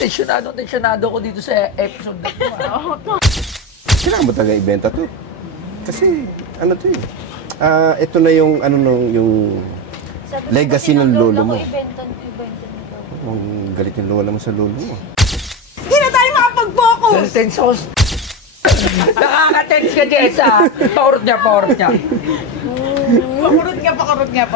tensyonado ko dito sa episode na ito. Kailangan mo talaga ibenta to. Kasi, ano to eh. Ito na yung, yung legacy ng lolo mo. Ang galit yung lola mo sa lolo mo. Hindi na tayo makapag-focus! Tense ako. Nakaka-tense ka, Jessa. Pakurot niya. Pakurot nga.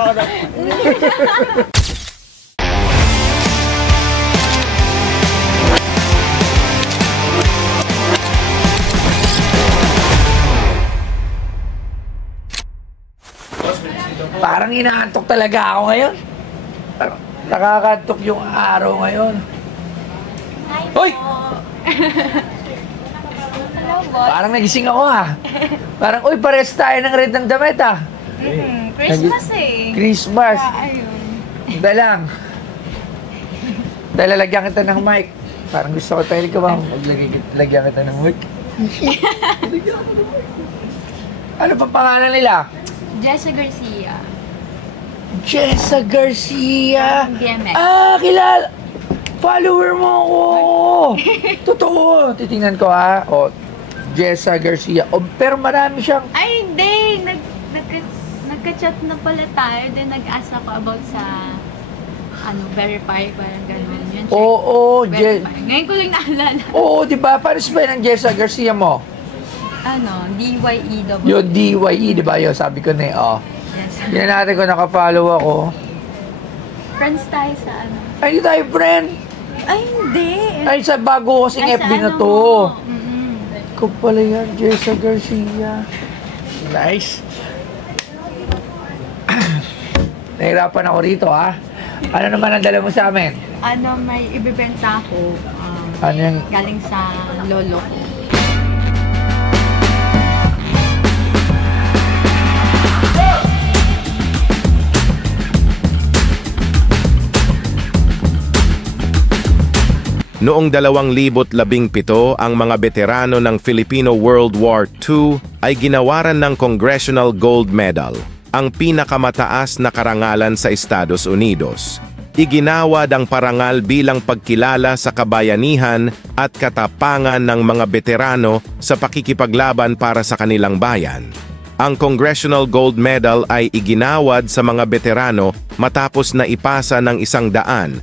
Parang inaantok talaga ako ngayon. Nakakantok yung araw ngayon. Hoy! Parang nagising ako Parang, uy, pares tayo ng red ng damit Christmas Christmas. Ayun. Dalang. Dahil lalagyan kita ng mic. Parang gusto ko tayo ka ba? Lagyan kita ng mic. Ano pa pangalan nila? Jessa Garcia. Jessa Garcia. BMX. Kilala. Follower mo ako. Totoo. Titingnan ko O, Jessa Garcia. Pero marami siyang... Ay, hindi. Nagka-chat na pala tayo. Then nag-ask ako about sa... verify, parang gano'n. Yun, Oo, ngayon ko lang naalala. Oo, di ba? Paano ba ng Jessa Garcia mo? DYEW. Yung DYE, di ba? Yung sabi ko na Yes. Yan natin kung nakafollow ako. Friends tayo sa Ay, hindi tayo friend. Ay, hindi. Ay, sa bago kasing FB na to. Ikaw pala yan, Jessa Garcia. Nice. Nahirapan ako rito, Ano naman ang dala mo sa amin? May ibibenta ako. Ano yung... Galing sa lolo ko. Noong 2017, ang mga veterano ng Filipino World War II ay ginawaran ng Congressional Gold Medal, ang pinakamataas na karangalan sa Estados Unidos. Iginawad ang parangal bilang pagkilala sa kabayanihan at katapangan ng mga veterano sa pakikipaglaban para sa kanilang bayan. Ang Congressional Gold Medal ay iginawad sa mga veterano matapos na ipasa ng 114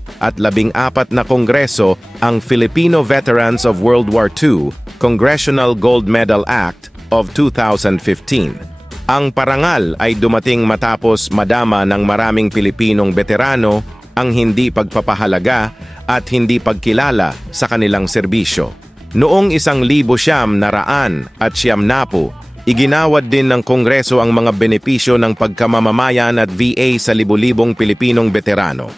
na kongreso ang Filipino Veterans of World War II Congressional Gold Medal Act of 2015. Ang parangal ay dumating matapos madama ng maraming Pilipinong veterano ang hindi pagpapahalaga at hindi pagkilala sa kanilang serbisyo. Noong 1990, iginawad din ng Kongreso ang mga benepisyo ng pagkamamamayan at VA sa libu-libong Pilipinong veterano.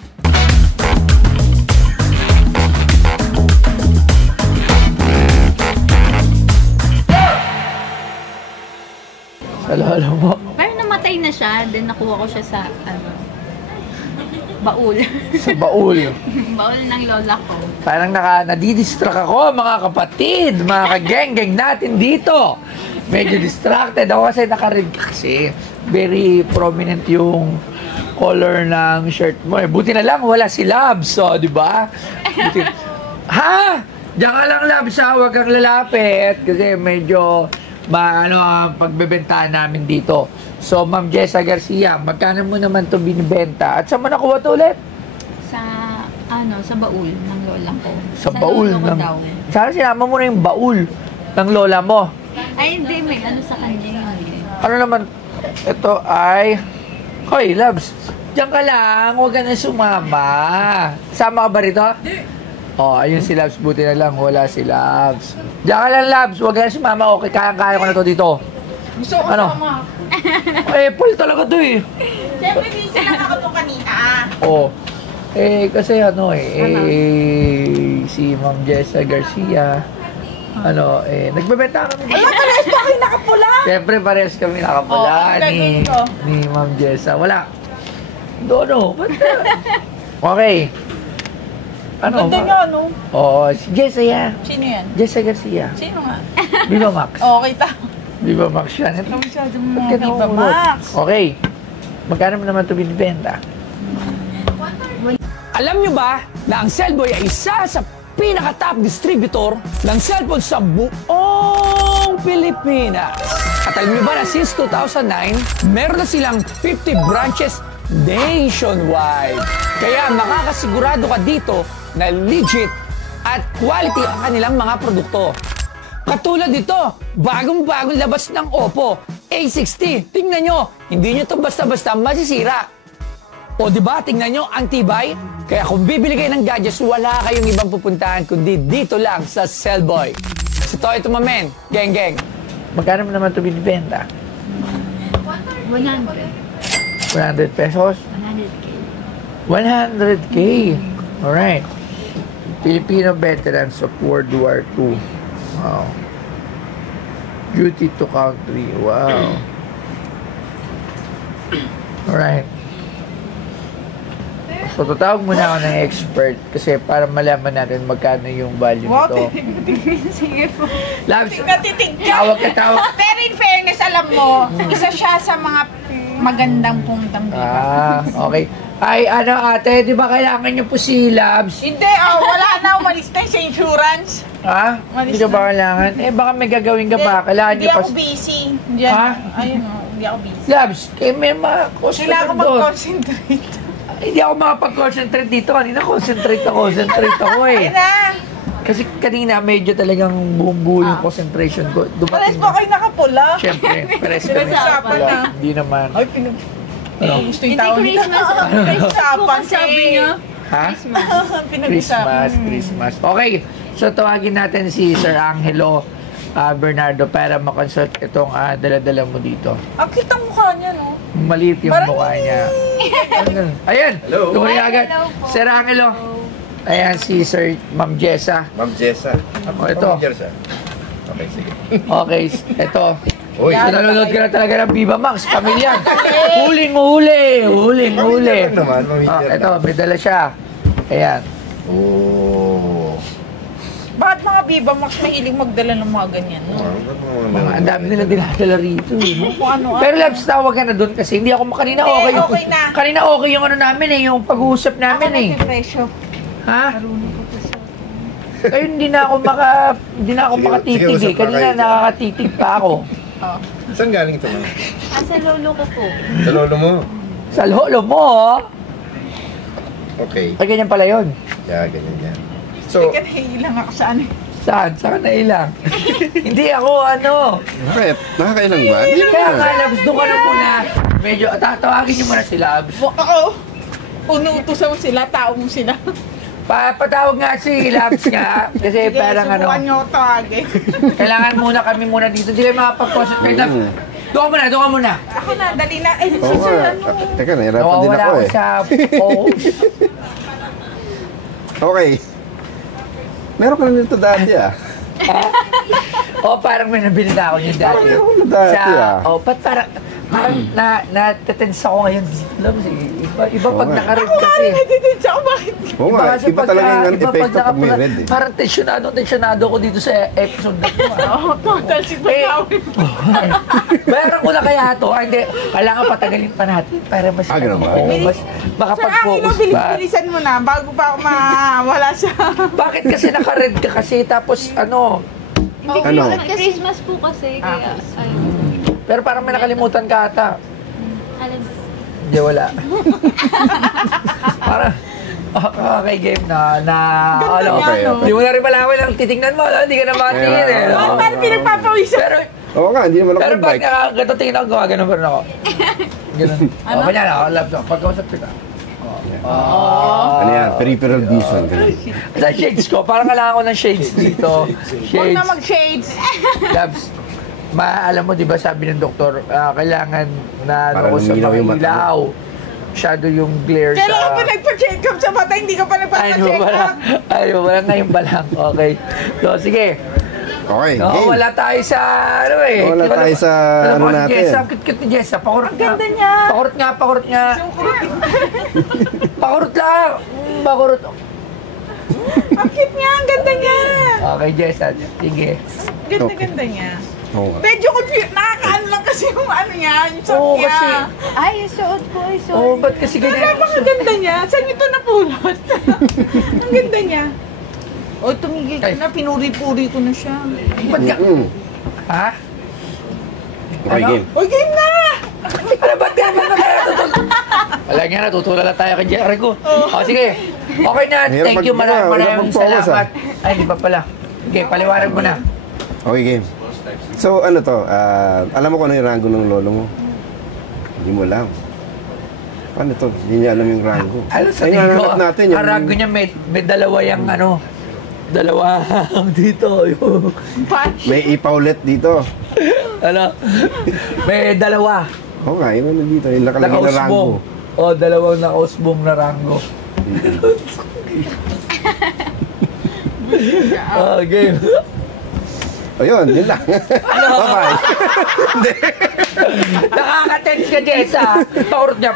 Sa lolo mo. Pero namatay na siya, then nakuha ko siya sa, baul. Sa baul. Baul ng lola ko. Parang nadidistract ako, mga kapatid, mga kageng-geng natin dito. Medyo distracted ako kasi naka-red kasi. Very prominent yung color ng shirt mo. Buti na lang, wala si Labs, di ba? Diyan ka lang, Labs, huwag kang lalapit. Kasi medyo, ang pagbebentahan namin dito. So, Ma'am Jessa Garcia, magkano mo naman ito binibenta? At saan mo nakuha ito ulit? Sa baul ng lola ko. Sa baul ng... Sana sinama mo na yung baul ng lola mo. Ay, hindi. May sa kanya. Ano naman? Ito ay... Hoy, Labs. Diyan ka lang. Huwag ka na sumama. Sama ka ba rito? Ayun si Labs. Buti na lang. Wala si Labs. Diyan ka lang, Labs. Huwag ka na sumama. Okay, kaya ko na to dito. Gusto ko sama. Full talaga to Siyempre, hindi sila nakatong kanina. Kasi si Ma'am Jessa Garcia, nagbebenta kami. Parehas ba kayo nakapula? Siyempre, parehas kami nakapula ni Ma'am Jessa. Wala. Dono. Okay. Ganda nga, si Jessa yan. Sino yan? Jessa Garcia. Sino nga? Viva Max. Kita. Viva Max yan. Masyadong mga Viva Max. Okay. Magkano mo naman ito binibenta? Alam nyo ba na ang Cellboy ay isa sa pinaka-top distributor ng cellphone sa buong Pilipinas. At alam niyo ba na since 2009, meron na silang 50 branches nationwide. Kaya makakasigurado ka dito na legit at quality ang kanilang mga produkto. Katulad dito, bagong-bagong labas ng Oppo A60. Tingnan nyo, hindi nyo ito basta-basta masisira. O diba, tingnan nyo, ang tibay. Kaya kung bibili kayo ng gadgets, wala kayong ibang pupuntahan kundi dito lang sa Cellboy. Si Toy Tumamen, geng-geng. Magkano mo naman ito binibenta? 100. 100 pesos? 100K. 100K. Alright. Filipino veterans of World War II. Wow. Duty to country. Wow. Alright. So, tatawag muna ako ng expert kasi para malaman natin magkano yung value nito. Sige po. Labs, Natitig ka. tawag ka tawag. Pero in fairness, alam mo, isa siya sa mga magandang puntang dito. Okay. Ay, ano ate, di ba kailangan niyo po si Labs? Hindi, wala na, umalis na sa insurance. Ha? Hindi ka ba kailangan? Eh, baka may gagawin ka pa. Kailangan Hindi niyo pa. ako busy. Diyan. Ha? Ayun hindi ako busy. Labs, may mga customer Kailangan ko doon. mag-concentrate. Hindi ako makapag-concentrate dito. Kanina concentrate ako eh. Ayun na. Kasi kanina medyo talagang buong yung concentration ko. Pares po kayo nakapula. Siyempre, pares kami. Pinag-usapan na. Hindi naman. Ay, gusto yung Hindi tao nito. Christmas. Pinag-usapan Sabi niyo. Ha? Pinag-usapan. Christmas. Okay. So, tawagin natin si Sir Angelo Bernardo para makonsult itong dala-dala mo dito. Ang kitang mukha niya, no? Maliit yung Parang- mukha niya. Ayan! Hello. Tuloy agad. Hello po. Sir Angelo. Ayan si Sir Ma'am Jessa. Ma'am Jessa. O, ito. Okay, sige. Okay, ito. Uy, Nanonood ka na talaga ng Viva Max, pamilya. Huling-huli. Pamilya lang naman, pamilya lang. Ito, may dala siya. Ayan. Oh. Bakit mga Viva Max mahilig magdala ng mga ganyan, no? Ang dami nila dinadala rito. Kung ano, Pero Labs, tawag ka na doon kasi hindi ako kanina Hindi, okay. okay na. Kanina okay yung ano namin yung pag-uusap ako namin nagpipresyo. Ha? Kaya hindi na ako Sige, makatitig usap na Kanina kayo dyan. nakakatitig pa ako. Saan galing ito, ma'am? Sa lolo ko po. Sa lolo mo? Sa lolo mo, Okay. Ay, ganyan pala yun. Yeah, ganyan yan. So, Teka, nahihilang ako sa ano. Saan? Saan na ilang? Hindi ako, bakit? Nakakailang ba? Hindi Kaya naman. nga, Labs, doon ka na muna. Medyo, tatawagin niyo muna si Labs. Oo. Unuutosan mo sila, tao mo sila. Patawag nga si Labs nga. Kasi parang subukan nyo ako tawagin. kailangan muna kami muna dito. Hindi kayo makapag-concentrate. Labs, doon ka muna. Ako na, dali na. Ay, Oo sir, nga. ano? Teka, nahirapan din Nawawala ako ako eh. sa focus. Okay. Meron ka na nito dati Parang may nabili na ako niyo dati. Meron na dati Ba't parang natetense ako ngayon. Labs, iba pag nga. nakared Ako nga kasi. rin, nagtitinsa ako. Bakit? Oo nga, kasi iba talaga yung iba epekto pag may nakapula- red eh. Parang tensyonado ako dito sa episode na ito. Oo, total si Pagkawin. Meron ko na kaya ito. Hindi, kailangan patagalin pa natin para mas, ganun ba? mas Sir, Angelo, makapag-focus ba. bilisan mo na bago pa ako mawala sa... Bakit kasi naka-red ka kasi tapos Hindi Ano? Christmas po kasi. Kaya, pero parang may nakalimutan ka ata. alam Hindi, wala. Parang, okay, game na, Okay, okay. Hindi mo na rin malaman ang titignan mo, hindi ka na makatingin eh. Yeah. no? Paano pinagpapawisan? Pero, Oo nga, hindi naman ako pero pag bike. ganito tingin ako, gano'n pa rin ako. Ganun. Ano? Kanya na, laptop, pagkausap kita. Ano yan? Peripheral vision. ganun. Sa shades ko, parang kailangan ko ng shades dito. Huwag Shades. na mag-shades. Labs, alam mo, di ba sabi ng doktor, kailangan na Para sa luminaw mga yung mata mo. ilaw. Masyado yung glare Kailan ka sa... pa nagpa-check up sa mata? Hindi ka pa Ay, nagpa-check wala. up. Ay, wala ngayon pa lang. Okay. So, sige. Okay, No, game. wala tayo sa, Wala tayo sa ano mo, si natin. Jessa, ang cute ni Jessa. Pakurot nga. Ganda niya. Pakurot nga. Pakurot lang. Pakurot. Ang cute niya, ang ganda niya. Okay, Jessa. Sige. Ganda-ganda niya. Oo nga. Medyo confused. Nakakaano lang kasi yung ano niya, yung suot Oo, niya. kasi... Ay, yung suot ko, yung suot. Oh, ba't kasi ganyan? Napakaganda niya. Saan ito napulot? Ang ganda niya. O, tumigil ka na. Pinuri-puri ko na siya. Ba't ka? Ha? Okay, Ano? game. Uy, game na! Ano ba't ka? Ba't tayo natutulala? Wala nga, natutulala tayo kay Jerry ko. O, sige. Okay na. Hirap Thank you. hirap Maraming mag-focus, salamat. Ay, di pa pala. Okay, paliwanag mo na. Okay, game. So, ano to? Alam mo kung ano yung rango ng lolo mo? Hindi mo alam. Paano to? Hindi niya alam yung rango. Ano sa Ayun, tingin ko, hanap natin yung... ang rango niya may dalawa yung ano, dalawa dito. Yung, May ipaulit dito. ano, may dalawa. Okay, yung ano dito, yung nakalagay na rango. Nakausbong. O, dalawang nakausbong na rango. Game. O yun lang. Bye-bye. Nakaka-tense ka, Jessa. Paurot niya.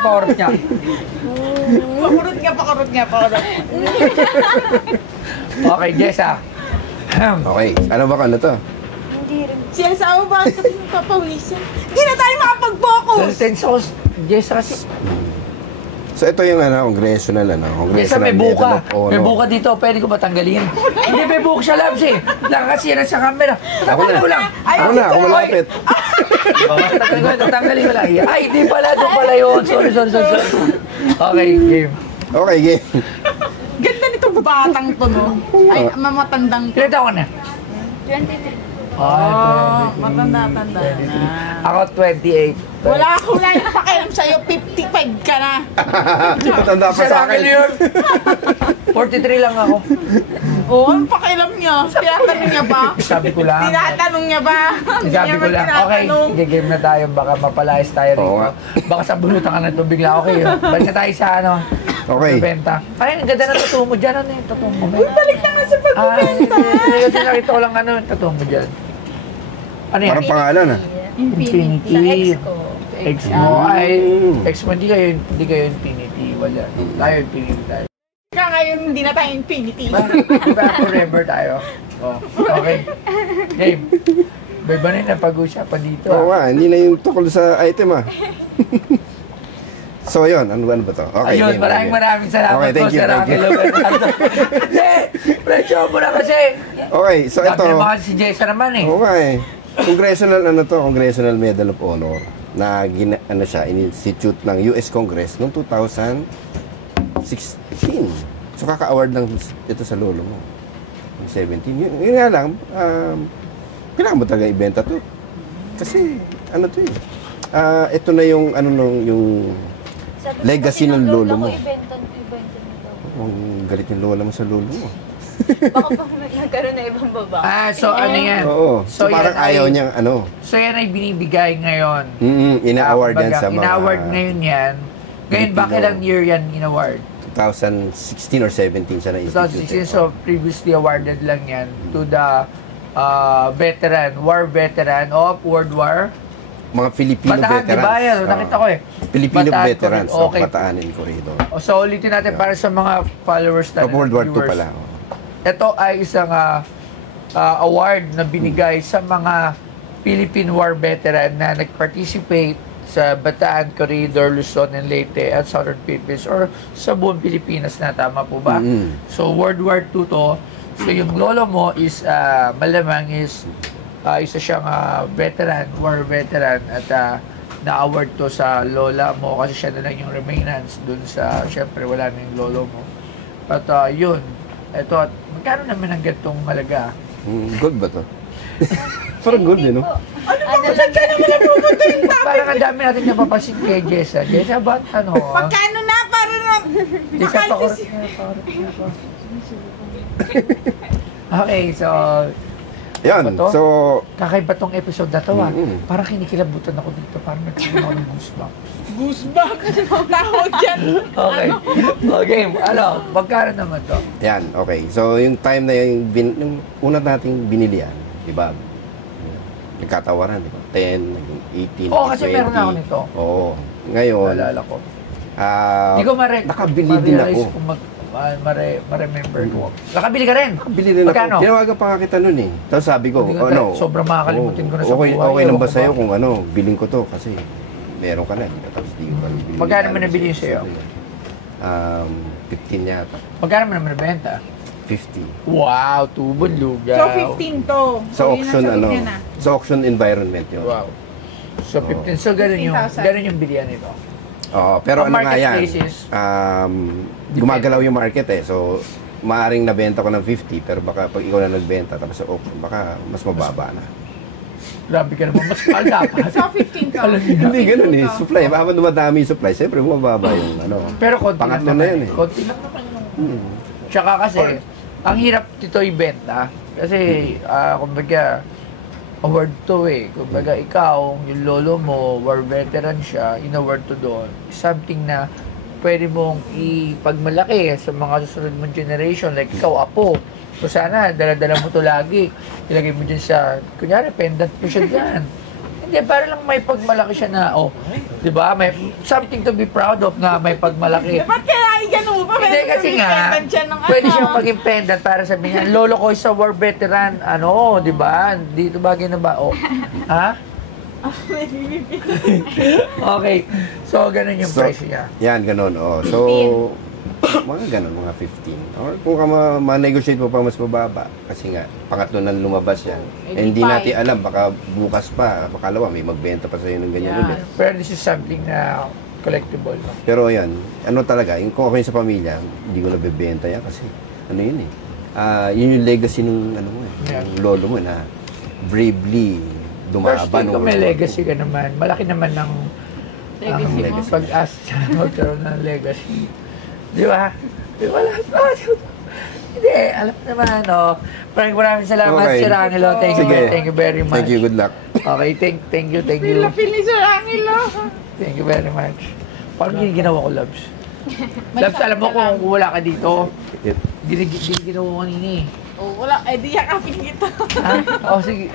Pakurot nga. Okay, Jessa. Okay, ano ba ano to? Siya sa ba? Papawisan. Hindi na tayo makapag-focus. Tense ako, Jessa kasi. So ito yung congressional Jessa, may buka. medal of honor. May buka dito. Pwede ko ba tanggalin? Hindi, may buka siya, Labs eh. Nakakasira sa camera. Ako na. Tatanggalin ko lang. Ako malapit. Tatanggalin ko lang. Ay, di pala. Doon pala yun. Sorry. Okay, game. Okay, game. Ganda nitong batang to, no? Ay, mamatandang to. Kailan taon ka na? 23. Oh, matanda-tanda na. Ako 28. Wala akong lang pakialam sa'yo, 55 ka na. Matanda pa sa akin. yun. 43 lang ako. Oo, ang pakialam niya. Tinatanong niya ba? Sabi ko lang. Tinatanong niya ba? Hindi Sabi niya ko ba lang, okay, tinatanong? game na tayo, baka mapalayas tayo Oo rito. nga. Baka sa bulutan ka ng tubig lang, okay. Balik na tayo sa Okay. pagbebenta. Ay, ang ganda na tatuo mo dyan, ano yung tatuo mo? Balik na nga sa pagbibenta. Ay, kasi nakita ko lang yung tatuo mo dyan. Ano yan? Parang pangalan Infinity. Sa ex ko. Ex mo, ay, ex mo, hindi kayo Infinity, wala. Tayo Infinity tayo. Kaya ngayon, hindi na tayo infinity. Diba forever tayo? Oh, okay. Game. May ba na pag-usapan dito? Oo nga, hindi na yung tukol sa item So yun, ano ba to? Okay, Ayun, game. maraming salamat Okay, thank po, you, Sir thank you. Angelo Bernardo. Hindi! Presyo mo na kasi! Okay, so ito. Sabi naman si Jessa naman eh. Oo nga eh. Congressional Medal of Honor na siya, in-institute ng US Congress noong 2016. So kaka-award lang ito sa lolo mo. 17. Yun nga lang, kailangan mo talaga ibenta to. Kasi, to eh. Ito na yung, yung legacy ng lolo mo. Ibenta nito. Ang galit yung lola mo sa lolo mo. Baka pa nagkaroon na ibang baba. So ano yan? Oo. So parang yan ayaw ay- niyang So yan ay binibigay ngayon. ina-award yan Kumbaga, sa mga... Ina-award ngayon yan. Ngayon, Pilipino. bakit ang year yan in-award? 2016 or 17 siya na-institute. 2016, so previously awarded lang yan to the war veteran of World War. Mga Filipino Bataan, di veterans. ba yan? Oo. Nakita ko eh. Filipino Bataan veterans. Corridor. Okay. Bataan in Corridor. So ulitin natin para sa mga followers natin. World War II viewers. pala. Ito ay isang award na binigay sa mga Philippine War veteran na nag-participate sa Bataan, Corridor, Luzon, and Leyte at Southern Philippines or sa buong Pilipinas na, tama po ba? So World War II to. So yung lolo mo is malamang is isa siyang veteran, war veteran at na-award to sa lola mo kasi siya na lang yung remainance dun sa, syempre wala na yung lolo mo. At yun, ito, magkano naman ang gantong halaga? Gold ba to? Parang gold eh, no? Ano ba? Saan ka naman napupunta yung topic? Parang ang dami natin napapansin kay Jessa. Jessa, ba't ano? Magkano na? Para na... Jessa, pakorot na. Okay, so, Yan, Ano ba to? so... kakaiba tong episode na to Parang kinikilabutan ako dito. Parang nagkaroon ako ng goosebumps. Goosebumps. Tawag yan. Okay. Okay, magkano naman to? Yan, okay. So, yung time na yung una nating binilian, di ba? Nagkatawaran, di ba? 10, naging 18, Oo, kasi 20. meron na ako nito. Oo. Ngayon, Naalala ko. ah, Hindi ko nakabili din ako. kung ma-remember ko. Nakabili ka rin? Nakabili din Magkano? ako. Tinawagan pa nga kita nun eh. Tapos sabi ko, Hindi ko sobrang makakalimutin ko na sa okay, buhay. okay lang Ewan ba ko sa'yo ba? kung biling ko to? Kasi meron ka na. Di ba? Tapos di ko pa bibili. Magkano mo nabili sa'yo? 15 yata. Magkano mo naman nabenta? 50. Wow, tubon lugaw. So, 15 to. Sa So, yun auction, ang sagot ano, niya na. sa auction environment yun. Wow. So, 15. So, ganun yung, 15,000. ganun yung bilihan nito. Oo, pero Ang ano nga yan, marketplaces, gumagalaw yung market eh. So, maaring nabenta ko ng 50, pero baka pag ikaw na nagbenta, tapos sa auction, baka mas mababa na. Grabe ka naman, mas mahal dapat. So, 15 ka. Hindi ganun eh. Supply, baka dumadami yung supply, siyempre bumababa yung ano. Pero konti lang Pangatlo na naman. yun eh. Konti lang naman yung... Tsaka kasi, ang hirap dito ibenta. Kasi, kumbaga, award to eh. Kumbaga, ikaw, yung lolo mo, war veteran siya, in-award to doon. Something na pwede mong ipagmalaki sa mga susunod mong generation. Like, ikaw, apo. So sana, dala-dala mo to lagi. Ilagay mo dyan sa, kunyari, pendant mo siya dyan. Hindi, para lang may pagmalaki siya na, oh, di ba? May something to be proud of na may pagmalaki. Ba't kaya ganun pa? Hindi kasi nga, pwede siyang maging pendant para sabihin niya, lolo ko is a war veteran, ano, di ba? Dito ba ba? Oh, ha? Okay, so ganun yung price niya. Yan, ganun. Oh. So, mga ganun, mga 15. Or kung ka ma-negotiate mo pa mas mababa, kasi nga, pangatlo na lumabas yan. Eh, hindi natin alam, baka bukas pa, pakalawa, may magbenta pa sa'yo ng ganyan ulit. Pero this is something na collectible. No? Pero yan, ano talaga, yung kung ako yung sa pamilya, hindi ko nabibenta yan kasi, ano yun eh. Yun yung legacy ng ano mo eh, ng lolo mo na bravely First dumaban. thing kung may legacy ka naman, malaki naman ng Legacy mo. pag-asa magkaroon ng legacy. Di ba? Di ba lahat? Hindi, alam naman, no? Maraming salamat, Okay. Sir Angelo. Sige. Thank you very much. Thank you, good luck. Okay, thank you. Pilapil ni Sir Angelo. Thank you very much. Parang ginawa ko, Labs. Labs, alam mo kung wala ka dito, ginawa ko kanina eh. Oh, wala. Eh, di yakapin kita. Ha? Oh, sige.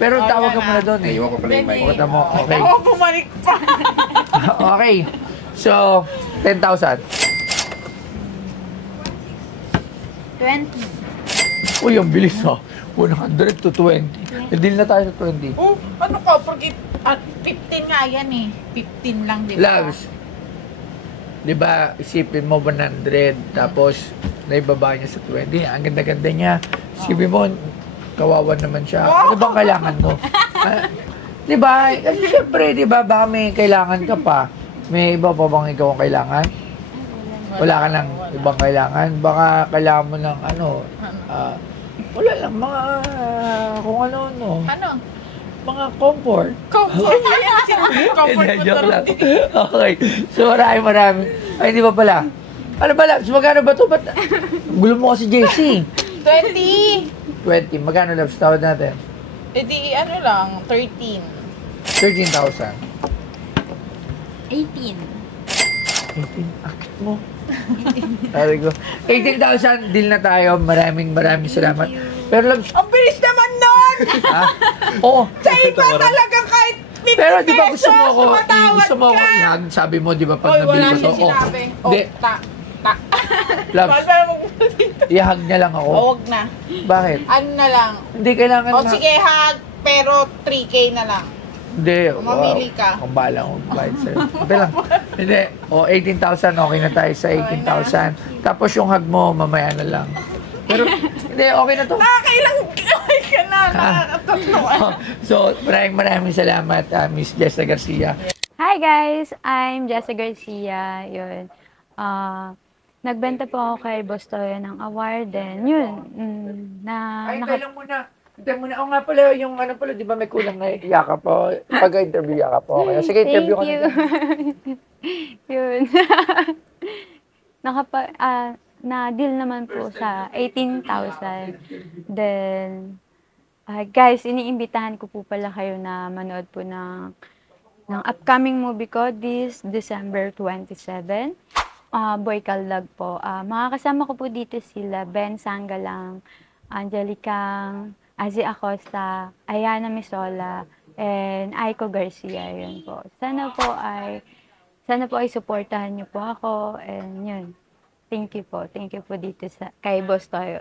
Pero Oh, tawag ka yan muna na. doon eh. Iwan ko pala yung mic. Pakita mo. Okay. Ako bumalik pa. Okay. So, 10,000. 20. Uy, ang bilis ha. 100 to 20. Deal na tayo sa 20. Oh, ano ka? Porque 15 nga yan eh. 15 lang, di ba? Loves. Di ba, isipin mo 100, tapos naibaba niya sa 20. Ang ganda-ganda niya. Isipin mo, kawawan naman siya. Ano bang kailangan mo? Di ba? Kasi syempre, di ba, baka may kailangan ka pa. May iba pa bang ikaw ang kailangan? Wala ka lang ibang kailangan. Baka kailangan mo ng ano, wala lang, mga kung ano. Ano? Mga comfort. Comfort. Comfort Hindi, mo joke lang. din. Okay. So, marami. Ay, hindi pa pala. Ano ba, Labs? Magkano ba ito? Ba't gulo mo kasi JC? 20. 20. Magkano, Labs? Tawad natin. Eh di, ano lang, 13. 13,000. 18. 18. Akit mo. Sabi ko. 18,000. Deal na tayo. Maraming salamat. Pero, Labs, Ang bilis naman nun! ha? Oo. Sa iba talaga kahit 50 Pero di ba gusto pesos, mo ako, tumatawad gusto mo ako ka. ihag? Sabi mo, di ba, pag Oy, nabili wala ko to? siya sinabing, Hindi, ta. Labs, Bawal pa naman ihag niya lang ako. huwag na. Bakit? Ano na lang. Hindi kailangan O sige, hug, pero 3K na lang. Hindi. Mamili ka. Kung bala ko, bayad sa'yo. Hindi lang. Hindi. O, 18,000, okay na tayo sa 18,000. Tapos yung hug mo, mamaya na lang. Pero, hindi, okay na to. Nakakailang okay ka na. Nakakatatlo. So, maraming salamat, Miss Jessa Garcia. Hi guys! I'm Jessa Garcia. Yun. Nagbenta po ako kay Boss Toyo ng award. Then, yun. Ay, kailan muna. Hintay muna. O nga pala, yung ano pala, di ba may kulang na yaka po? Pag-interview yaka po. Kaya, sige, interview ka Thank you. Yun. Na-deal naman po sa 18,000. Then, guys, iniimbitahan ko po pala kayo na manood po ng upcoming movie ko this December 27. Boy Kaldag po. Makakasama ko po dito sila Ben Sangalang, Angelica Azi Acosta, Ayana Misola, and Aiko Garcia. Yun po. Sana po ay supportahan niyo po ako. And yun. Thank you po. Thank you po dito kay Boss Toyo.